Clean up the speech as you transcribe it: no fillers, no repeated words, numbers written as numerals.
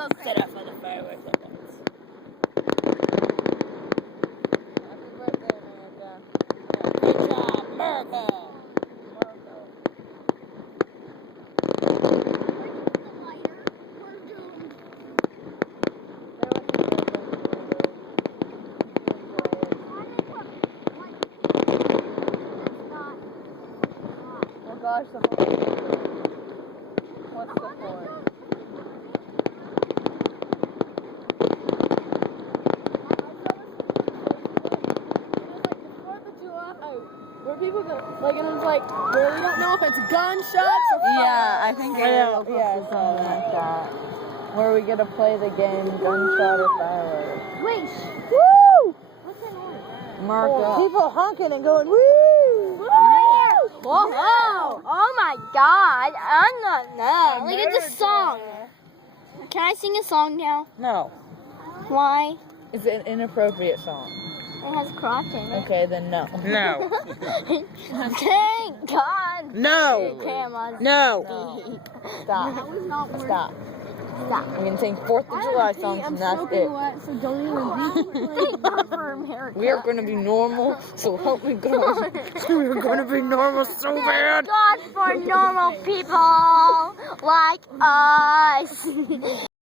go set off all the fireworks at once. Happy birthday, America. Good job, America! Oh gosh, the whole what's the point? Where people go, like, and it was like, where we don't know if it's gunshots or Yeah, I think yeah, I saw that. Where we get to play the game gunshot or fireworks. Wait. Woo! What's that noise? America. People honking and going, woo! Whoa! Oh my God! I'm not that. Look at this song. Can I sing a song now? No, Why? it's an inappropriate song. It has crotch in it. Okay, then no. No. Thank God. No. Grandma's No. deep. Stop. Stop. Stop. We can sing 4th of July songs and that's it. So don't even Thank God for America. We are going to be normal, so help me God. We're going to be normal so bad. God for normal people like us.